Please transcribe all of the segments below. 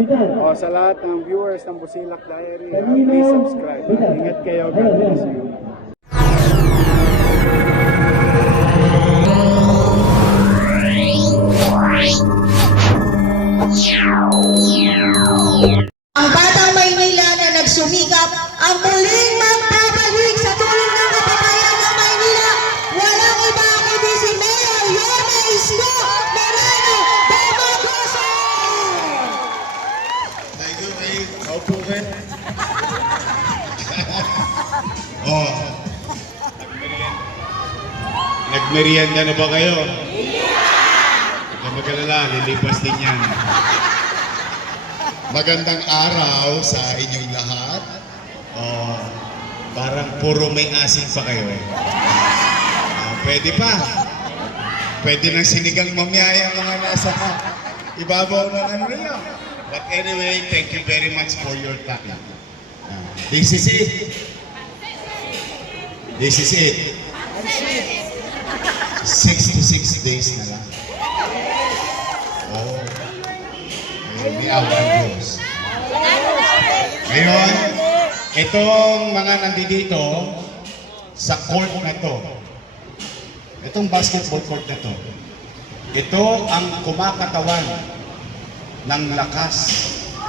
O, sa lahat ng viewers ng Busilak Diary, please subscribe. Ingat kayo. God bless you. Ang Batang Maynila na nagsumikap ang muling magpapalik sa tulong ng kababayan ng Maynila. Walang iba kundi si Mayor Yorme Isko Moreno Babagoso! Thank you, Ray. Kaupo rin. Oh. Nagmerienda na ba kayo? Huwag ka mag-alala, lilipas din yan. Magandang araw sa inyong lahat. Oh, parang puro may asin pa kayo eh. Pwede pa. Pwede ng sinigang mamiyaya mga nasa ibabaw ng ano nyo. But anyway, thank you very much for your time. This is it. This is it. 66 days na lang. Oh. May awang Diyos. Ngayon, itong mga nandito sa court na to, itong basketball court na to, ito ang kumakatawan ng lakas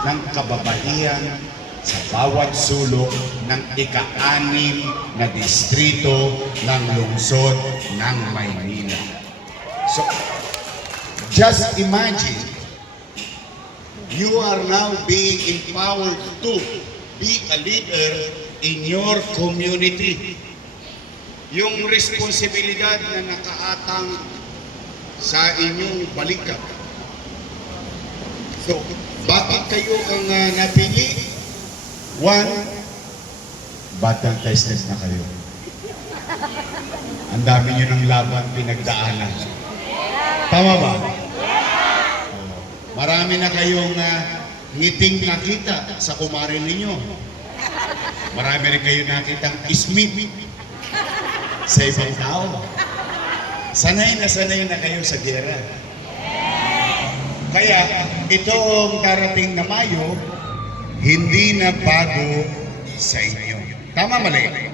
ng kababaihan sa bawat sulok ng ika-6 na distrito ng lungsod ng Maynila. So, just imagine, you are now being empowered to be a leader in your community. Yung responsibilidad na nakaatang sa inyong balikat. So, bakit kayo ang napili? One, batang tested na kayo. Ang dami nyo ng laban pinagdaanan. Tama ba? Marami na kayong ngiting nakita sa kumare ninyo. Marami rin kayo nakitang ismit sa ibang tao. Sanay na kayo sa gera. Kaya itong darating na Mayo, hindi na bago sa inyo. Tama mali?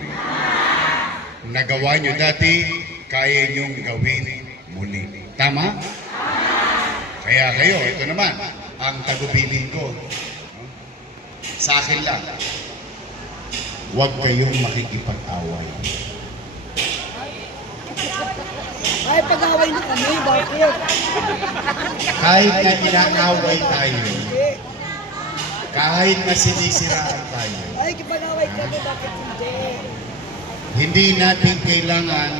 Nagawa nyo dati, kaya nyong gawin muli. Tama? Kaya kayo, ito naman, ang tagubilin ko. Sa akin lang, huwag kayong makikipag-away. Ay, pag-away na kami, bakit? Kahit na inaaway tayo, kahit na sinisiraan tayo, Ay, kipag-away kami, bakit hindi? hindi natin kailangan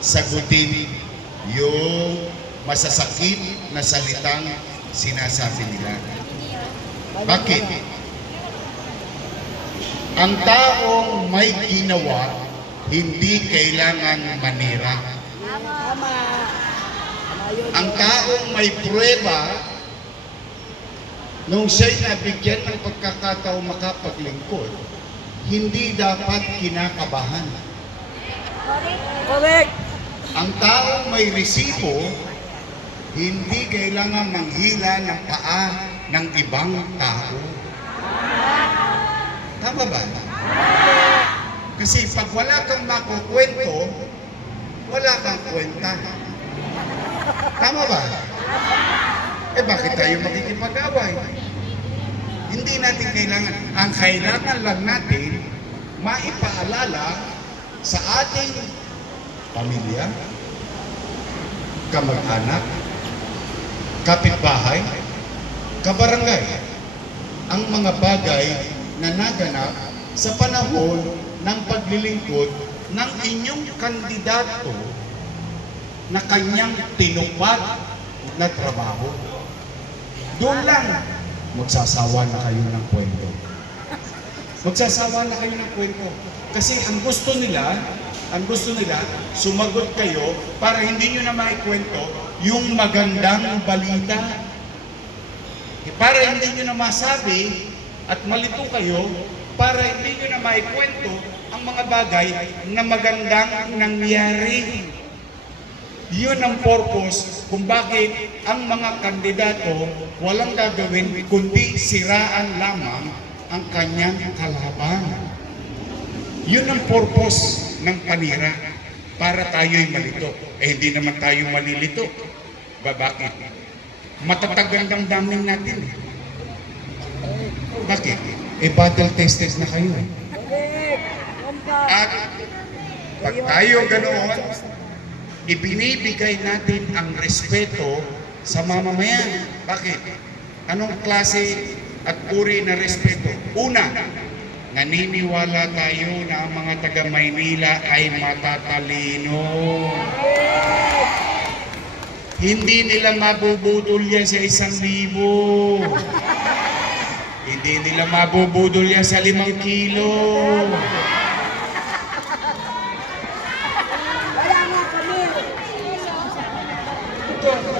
sagutin yung masasakit na salitang sinasabi nila. Bakit? Ang taong may ginawa, hindi kailangan manira. Tama. Ang taong may pruweba, nung siya'y nabigyan ng pagkakataong makapaglingkod, hindi dapat kinakabahan. Correct. Ang taong may resibo, hindi kailangan manghila ng paa ng ibang tao. Tama ba? Kasi pag wala kang makukwento, wala kang kwenta. Tama ba? Eh bakit tayo makikipag-away? Hindi natin kailangan. Ang kailangan lang natin, maipaalala sa ating pamilya, kamag-anak, kapitbahay, kabarangay, ang mga bagay na naganap sa panahon ng paglilingkod ng inyong kandidato na kanyang tinupad na trabaho. Doon lang, magsasawa na kayo ng kwento. Magsasawa na kayo ng kwento. Kasi ang gusto nila, sumagot kayo para hindi nyo na maikwento yung magandang balita. Para hindi nyo na masabi at malito kayo, para hindi nyo na maikwento ang mga bagay na magandang nangyari. Yun ang purpose kung bakit ang mga kandidato walang gagawin kundi siraan lamang ang kanyang kalaban. Yun ang purpose ng panira, para tayo'y malito. Eh hindi naman tayo malilito. Bakit? Matatag ang damdamin natin. Bakit? Eh battle tested na kayo. At pag tayo ganoon, ibinibigay natin ang respeto sa mamamayan. Bakit? Anong klase at uri na respeto? Una, naniniwala tayo na ang mga taga Maynila ay matatalino. Hindi nila mabubudol yan sa 1,000. Hindi nila mabubudol yan sa 5 kilo.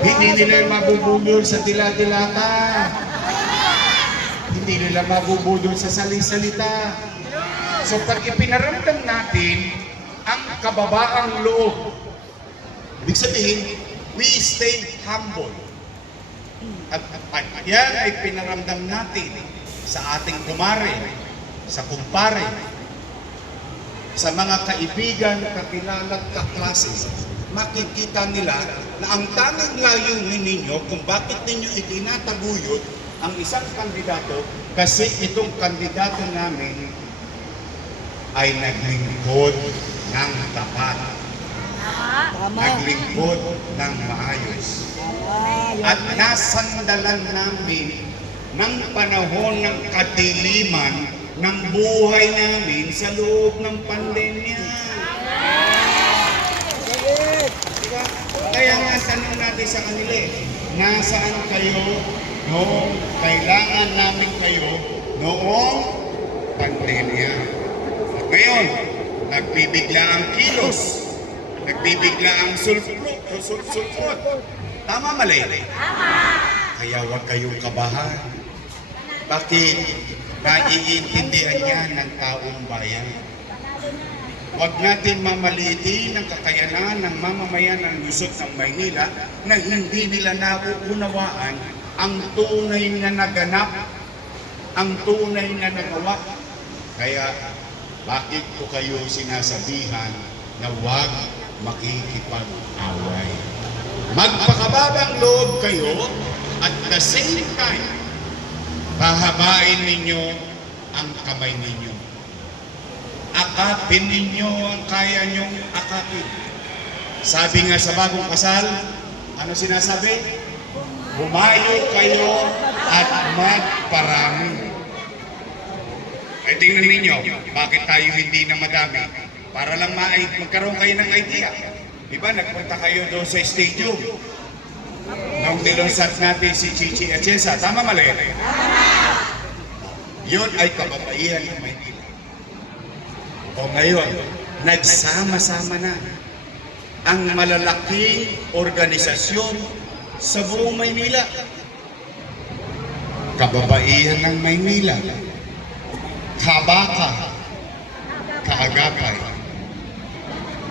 Hindi nila mabubudol sa tila-tilata. Hindi nila mabubudol sa sali-salita. So pag ipinaramdam natin ang kababaang loob, ibig sabihin, we stay humble. At yan ay pinaramdam natin sa ating kumare, sa kumpare, sa mga kaibigan, kakilala at kaklase. Makikita nila na ang tanging layunin ninyo kung bakit ninyo itinataguyod ang isang kandidato, kasi itong kandidato namin ay naglingkod ng tapat. Naglingkod ng maayos. At nasandalan namin ng panahon ng kadiliman ng buhay namin sa loob ng pandemya. Diba? Kaya nga tanong natin sa kanila, nasaan kayo noong kailangan namin kayo noong pandemya? At ngayon, nagbibigla ang kilos, nagbibigla ang sulpot. Tama, mali? Tama! Kaya huwag kayong kabahan. Bakit? Naiintindihan yan ng taong bayan. Huwag natin mamaliitin ang kakayanan ng mamamayan ng lungsod ng Maynila na hindi nila nauunawaan ang tunay na naganap, ang tunay na nagawa. Kaya, bakit ko kayo sinasabihan na huwag makikipag-away? Magpakababang loob kayo at the same time, pahabain ninyo ang kamay ninyo. Akapin ninyo ang kaya nyong akapin. Sabi nga sa bagong kasal, ano sinasabi? Humayo kayo at magparami. Ay tingnan ninyo, bakit tayo hindi na madami? Para lang magkaroon kayo ng idea. Diba, nagpunta kayo doon sa stadium. Nung nilunsad natin si Chichi Atienza. Tama, mali? Yun ay kababaihan ng Maynila. O ngayon, nagsama-sama na ang malalaking organisasyon sa buong Maynila. Kababaihan ng Maynila. Kabaka. Kaagapay.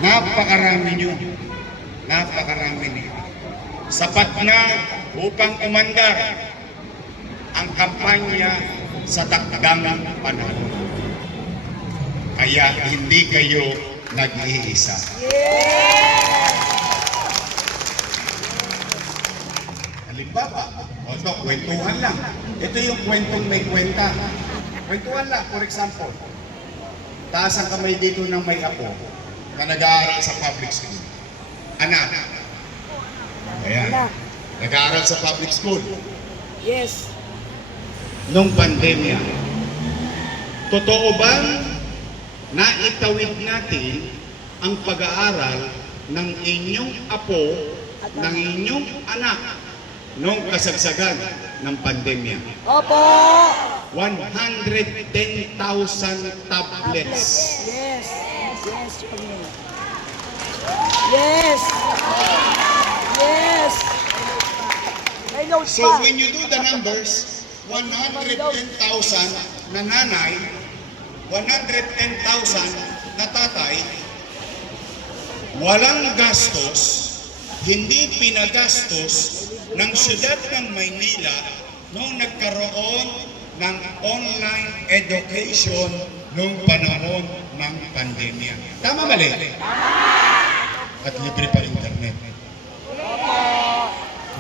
Napakarami nyo. Napakarami nyo. Sapat na upang umandar ang kampanya sa takdang panahon. Kaya hindi kayo nag-iisa. Halimbawa, ito, kwentuhan lang. Ito yung kwentong may kwenta. Kwentuhan lang, for example. Taas ang kamay dito ng may apo na nag-aaral sa public school. Anak. Ayan. Nag-aaral sa public school. Yes. Nung pandemya, totoo bang naitawid natin ang pag-aaral ng inyong apo, ng inyong anak nung kasagsagan ng pandemya? Opo. 110,000 tablets. Yes. Yes, Panginoon. Yes. Yes. May notes So pa. when you do the numbers, 110,000 na nanay, 110,000 na tatay, walang gastos, hindi pinagastos ng siyudad ng Maynila nung nagkaroon ng online education nung panahon ng pandemya. Tama mali? At libre pa internet.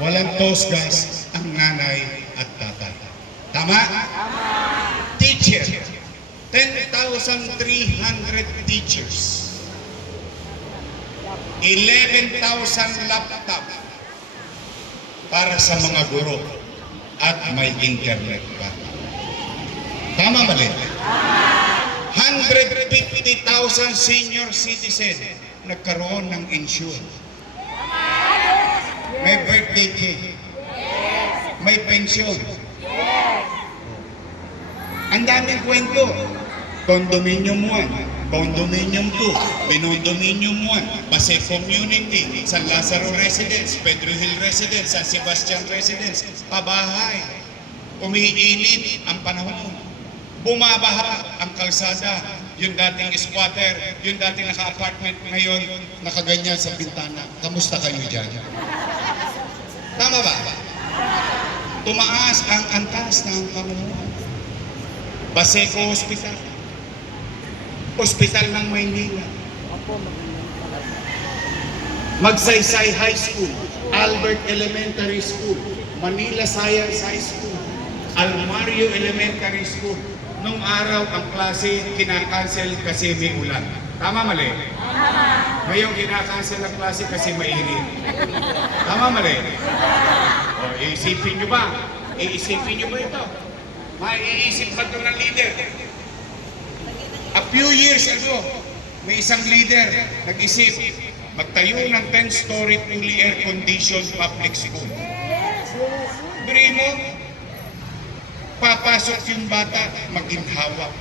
Walang tosgas ang nanay at tatay. Tama? Teacher. 10,300 teachers. 11,000 laptop para sa mga guro at may internet pa. Tama mali? 150,000 senior citizen nagkaroon ng insurance. May birthday cake. May pension. Ang daming kwento. Condominium 1, Condominium 2, Binondominium 1, Pasay Community, San Lazaro Residence, Pedro Hill Residence, San Sebastian Residence, pabahay. Umiinit ang panahon. Bumabaha ang kalsada. Yung dating squatter, yung dating naka-apartment, ngayon nakaganyan sa bintana. Kamusta kayo dyan? Tama ba? Tumaas ang antas ng pamumuhay. Baseco Hospital. Hospital ng Maynila. Magsaysay High School, Albert Elementary School, Manila Science High School, Almario Elementary School. Nung araw ang klase kinakancel kasi may ulan. Tama mali? Tama. Ngayon kinakancel ang klase kasi mainit. Tama mali? O, iisipin nyo ba? Iisipin nyo ba ito? Maiisip ba ito ng leader? A few years ago, may isang leader nag-isip magtayo ng 10-story fully air-conditioned public school. Biri mo, papasok yung bata, maginhawa.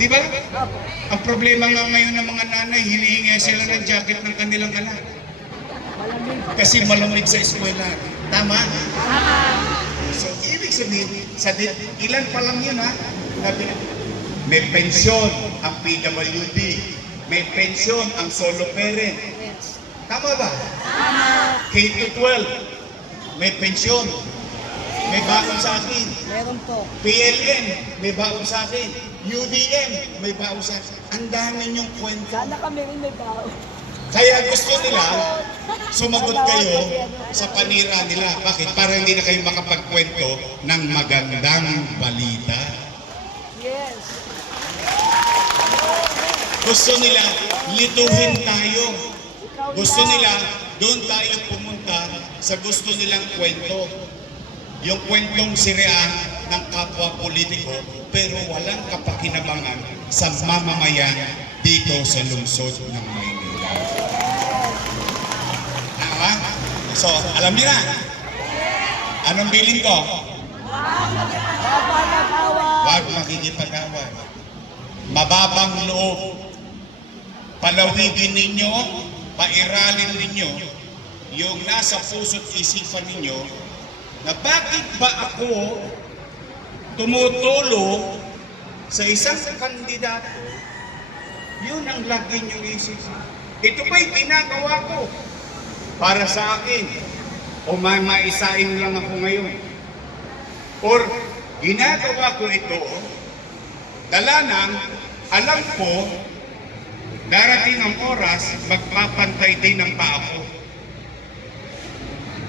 Di ba? Ang problema nga ngayon ng mga nanay, hinihingi sila ng jacket ng kanilang anak. Kasi malamig sa eskwela. Tama? So, ibig sabihin, ilan pa lang yun ha? May pensyon ang PWD. May pensyon ang solo parent. Tama ba? K-12, may pensyon. May baon sa akin. Meron po. PLN, may baon sa akin. UDM, may baon sa akin. Ang dami niyong kwento. Sana kami rin may baon. Kaya gusto nila, sumagot kayo sa panira nila. Bakit? Para hindi na kayo makapagkwento ng magandang balita. Yes. Gusto nila, lituhin tayo. Gusto nila, doon tayo pumunta sa gusto nilang kwento. Yung kwentong sirian ng kapwa politiko, pero walang kapakinabangan sa mamamayan dito sa lungsod ng Maynila. Tama? So, alam niyo na. Anong bilin ko? Huwag makikipag-away. Mababang loob. Palawigin ninyo, pairalin ninyo yung nasa puso't isipan ninyo na bakit ba ako tumutulo sa isang kandidato. Yun ang lagi niyong isip. Ito ba'y ginagawa ko para sa akin o may maisain lang ako ngayon? Or ginagawa ko ito dala ng alam ko darating ang oras, magpapantay din ng paa.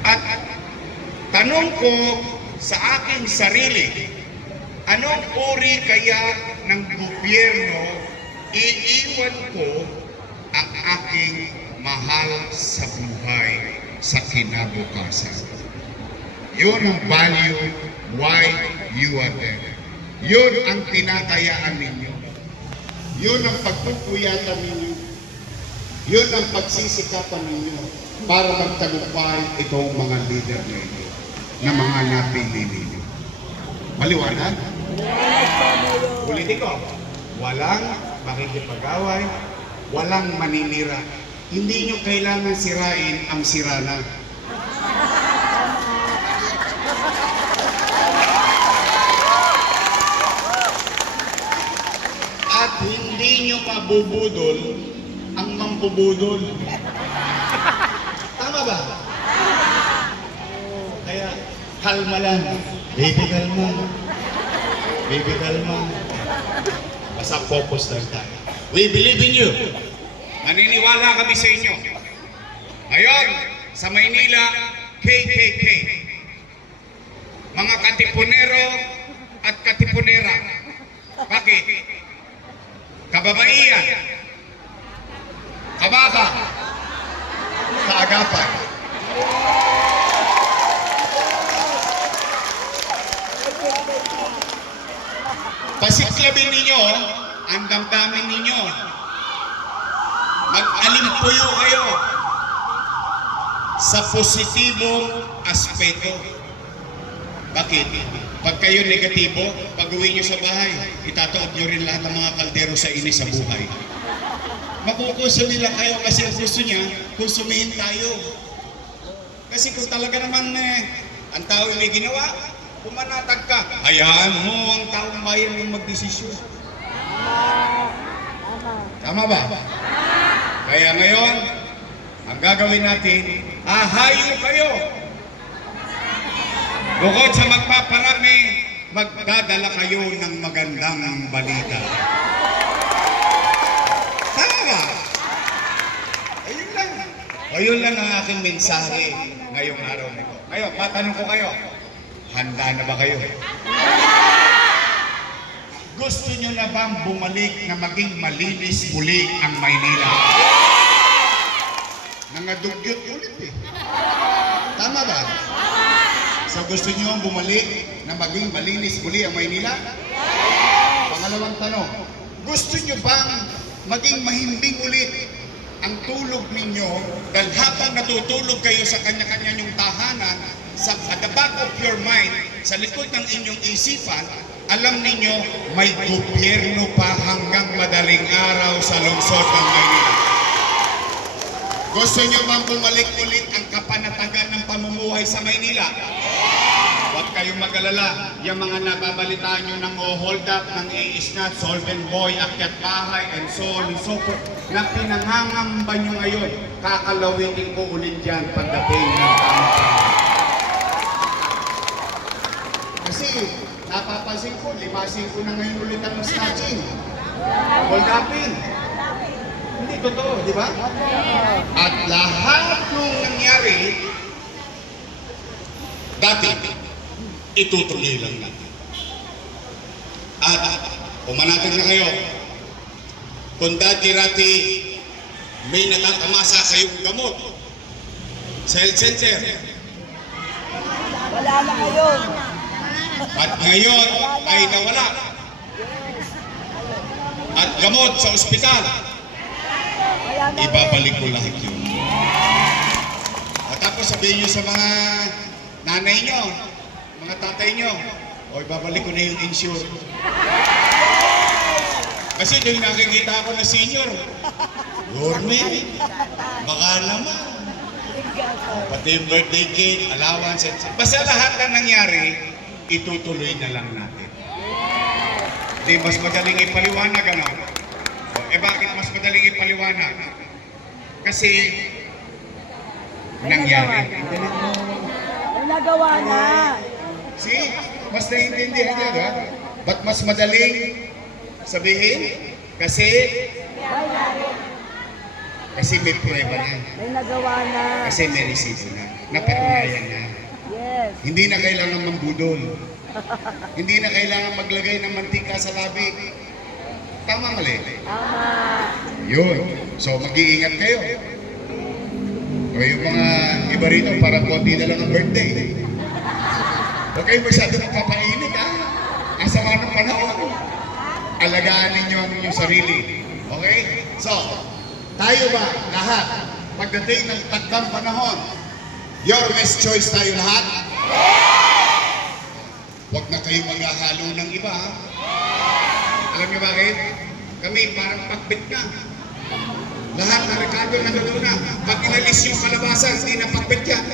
At tanong ko sa aking sarili, anong uri kaya ng gobyerno iiwan ko ang aking mahal sa buhay sa kinabukasan? Yun ang value why you are there. Yun ang tinatayaan ninyo. Yun ang pagpupuyatan ninyo. Yun ang pagsisikapan ninyo para magtagumpay itong mga leader ninyo na mga napili ninyo. Maliwanag? Politiko, walang makikipag-away, walang maninira. Hindi nyo kailangan sirain ang sirana. At hindi nyo mabubudol ang mambubudol. kalma lang. Baby, kalma. Baby, kalma. Basta focus lang tayo. We believe in you. Maniniwala kami sa inyo. Ngayon, sa Maynila, KKK. Mga katipunero at katipunera. Bakit? Kababaihan. Kababa. Kaagapan. Pasiklabin ninyo ang damdamin ninyo. Mag-alimpuyo kayo sa positibong aspeto. Bakit? Pag kayo negatibo, pag uwi nyo sa bahay, itataob nyo rin lahat ng mga kaldero sa inis sa buhay. Makukusumin lang kayo kasi ang gusto niya, konsumihin tayo. Kasi kung talaga naman ang tao may ginawa, pumanatag ka. Hayaan mo ang taong bayan yung magdesisyon. Tama ba? Kaya ngayon, ang gagawin natin, ahayo kayo. Bukod sa magpaparami, magdadala kayo ng magandang balita. Tama ba? Ayun lang. Ayun lang ang aking mensahe ngayong araw nito. Ngayon, matanong ko kayo, handa na ba kayo? Gusto nyo na bang bumalik na maging malinis muli ang Maynila? Nangadugyot ulit eh. Tama ba? So gusto nyo bumalik na maging malinis muli ang Maynila? Pangalawang tanong, gusto nyo bang maging mahimbing ulit ang tulog ninyo dahil habang natutulog kayo sa kanya-kanya nyong tahanan, at the back of your mind, sa likod ng inyong isipan, alam ninyo may gobyerno pa hanggang madaling araw sa lungsod ng Maynila. Gusto nyo bang bumalik ulit ang kapanatagan ng pamumuhay sa Maynila? Huwag kayong mag-alala. Yung mga nababalitaan nyo ng hold up, ng iisnat, solvent boy, akyat bahay, and so on and so forth, na pinangangamba nyo ngayon, kakalawitin ko ulit dyan pagdating ng tamang panahon. Kasi, napapansin ko, 5-5 na ngayon ulit ang snatching. Hold upin. Hindi totoo, di ba? At lahat nung nangyari, dati, itutuloy lang natin. At pumanatag na kayo. Kung dati-rati may natatamasa kayong gamot sa health center, Wala na ngayon. at ngayon ay nawala. At gamot sa ospital, Wala na ibabalik ko lahat yun. At tapos sabihin nyo sa mga nanay nyo, mga tatay nyo, o ibabalik ko na yung insure. Kasi doon nakikita ako na senior. Yorme, baka naman. Pati yung birthday cake, allowance, etc. Basta lahat na nangyari, itutuloy na lang natin. Di mas madaling ipaliwanag, ano? Bakit mas madaling ipaliwanag? Kasi nangyari. May nagawa na. See? Mas naiintindihan niya, diba? Ba't mas madaling sabihin? Kasi may prueba na. May nagawa na. Kasi may resibo na. Napatunayan na. Yes. Hindi na kailangan mambudol. Hindi na kailangan maglagay ng mantika sa labi. Tama mali? Tama. Yun. So mag-iingat kayo. O yung mga iba rito, parang konti na lang ang birthday. Huwag kayo masyado magpapainit, ha? Ang sama ng panahon. Alagaan ninyo ang inyong sarili. Okay? So, tayo ba lahat, pagdating ng takdang panahon, your best choice tayo lahat? Huwag na kayo maghahalo ng iba, ha? Alam niyo bakit? Kami parang pakbit na. Lahat ng rekado nandoon na. Pag inalis yung kalabasan, hindi na pakbit yan.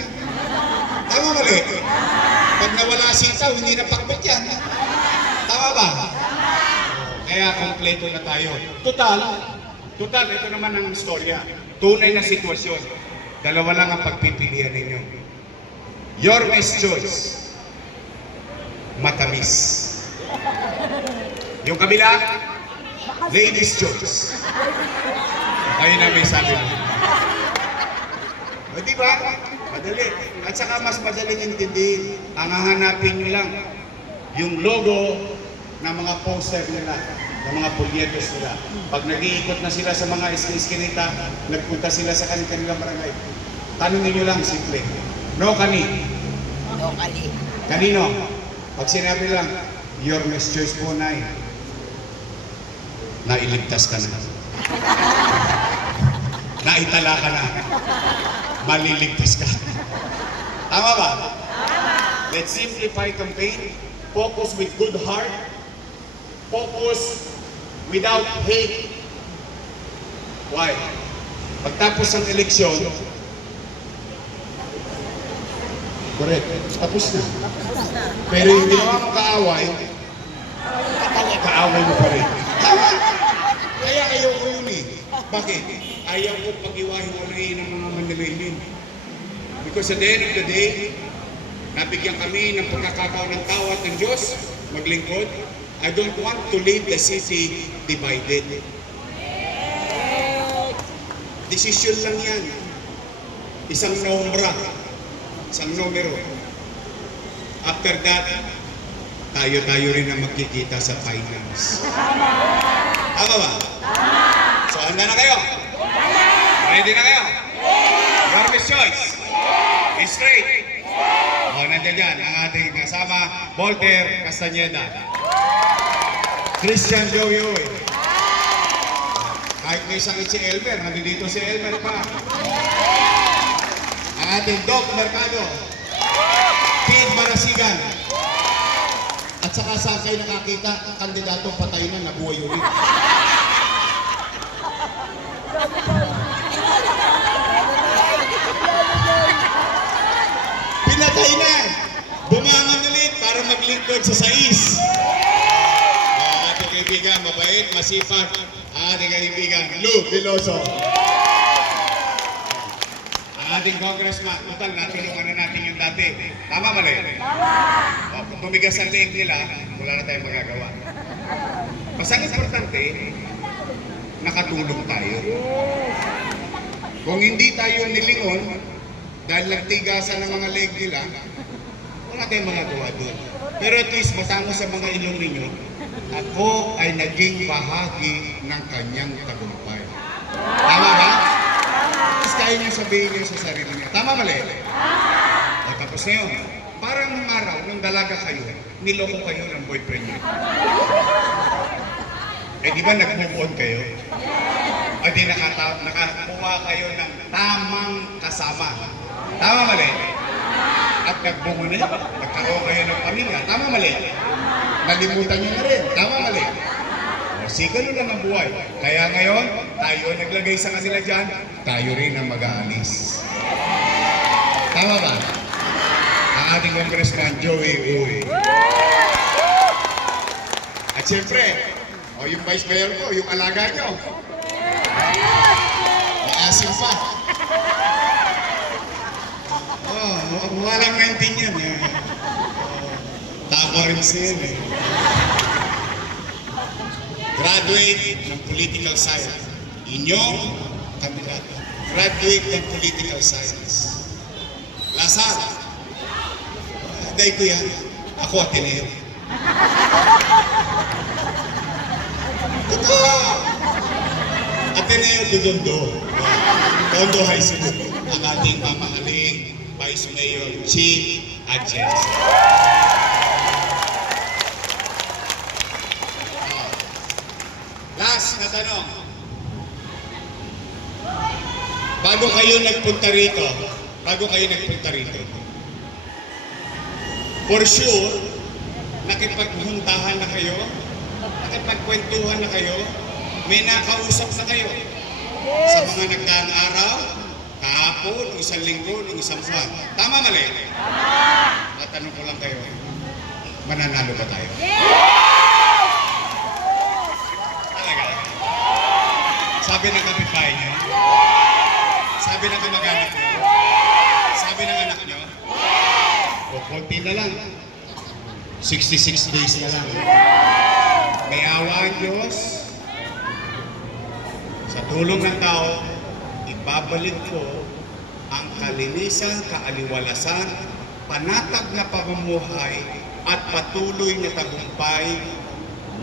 Tama mali? Pag nawala sitaw, hindi na pakbit yan. Tama ba? Kaya kompleto na tayo. Total, ito naman ang istorya. Tunay na sitwasyon. Dalawa lang ang pagpipilian ninyo. Your best choice. matamis. Yung kabila, ladies' choice. Ayun na may sabi mo. O diba? Madali. At saka mas madaling intindihin. Ang hahanapin nyo lang yung logo ng mga poster nila, ng mga polyetos nila. Pag nag-iikot na sila sa mga iskinita, nagpunta sila sa kanilang barangay. Tanungin nyo lang, simple. No kani. No, kali. Kanino? Pag sinabi lang, your Miss Choice po, Nay. Nailigtas ka na. Naitala ka na. Maliligtas ka. Tama ba? Let's simplify campaign. Focus with good heart. Focus without hate. Why? Pagtapos ng eleksyon, correct, tapos na. Pero yung ginawa mo kaaway, kaaway mo pa rin. Tama! Kaya ayaw ko yun eh. Bakit? Ayaw ko pag-iwahiwalayin ng mga Manilainin. Because at the end of the day, nabigyan kami ng pagkakataon ng tao at ng Diyos maglingkod. I don't want to leave the city divided. Desisyon lang yan. Isang nombra. Isang numero. After that, tayo-tayo rin ang magkikita sa finance. Tama ba? So, handa na kayo? Ready na kayo? Your Miss Choice? Straight? O, nandiyan dyan ang ating kasama, Voltaire Castañeda. Christian Joey Uy. Kahit may sakit si Elmer, nandito si Elmer pa. Ang ating Doc Mercado. Kid Marasigan. At saka saan kayo nakakita, ang kandidato patay na, nabuhay ulit. Pinatay na! Bumangon ulit para maglingkod sa sais. Ang ating kaibigan, mabait, masipag. Ang ating kaibigan, Lou Veloso. Ang ating congressman, total, natulungan na natin yung dati. Tama mali? Tama! Kung tumigas ang leeg nila, wala na tayong magagawa. Mas ang importante, nakatulong tayo. Kung hindi tayo nilingon, dahil nagtigasan ng mga leg nila, wala tayong magagawa doon. Pero at least, matamo sa mga ilong ninyo, ako ay naging bahagi ng kanyang tagumpay. Tama ba? Tapos kaya niyo sabihin niyo sa sarili niyo. Tama mali? O tapos na yun. Parang nung araw, nung dalaga kayo, niloko kayo ng boyfriend niyo. Eh di ba nag-move on kayo? O di nakakuha kayo ng tamang kasama. Tama mali? At nagbungo na yun. Nagkaroon kayo ng pamilya. Tama mali? Nalimutan nyo na rin. Tama mali? O sigalo lang ang buhay. Kaya ngayon, tayo naglagay sa kanila dyan, tayo rin ang mag-aalis. Tama ba? Ang ating congressman, Joey Uy. At siyempre, o yung vice mayor ko, yung alaga nyo. Maasim pa. Walang 19 yan. Tama rin siya yan eh. Graduate ng political science. Inyong kandidato. Graduate ng political science. Lasal. Day ko yan. Ako Ateneo. Totoo. Ateneo Dudondo. Tondo High School. Ang ating mamahaling Vice Mayor Chief Adjets. Last na tanong. Bago kayo nagpunta rito, for sure, nakipaghuntahan na kayo, nakipagkwentuhan na kayo, may nakausap na kayo sa mga nagdaang araw, kahapon, isang linggo, isang buwan. Tama mali? Tama! Matanong ko lang kayo, mananalo ba tayo? Talaga? Sabi ng kapitbahay niyo? Sabi ng kamag-anak niyo? Sabi ng anak niyo? O, konti na lang. 66 days na lang. May awa ang Diyos. Sa tulong ng tao, ibabalik ko ang kalinisan, kaaliwalasan, panatag na pamumuhay at patuloy na tagumpay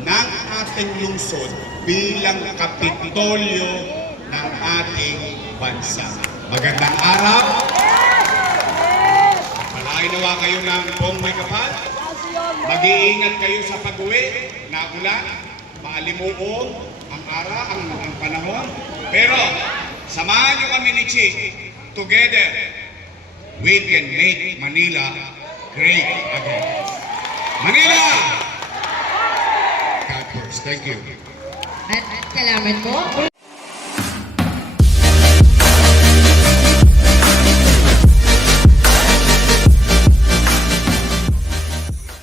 ng ating lungsod bilang kapitolyo ng ating bansa. Magandang araw. Malain nawa kayo ng buong may kapal. Mag-iingat kayo sa pag-uwi na ulan, maalimuong ang ang panahon. Pero samahan niyo kami ni Chief. Together, we can make Manila great again. Manila! God first. Thank you. At salamat po.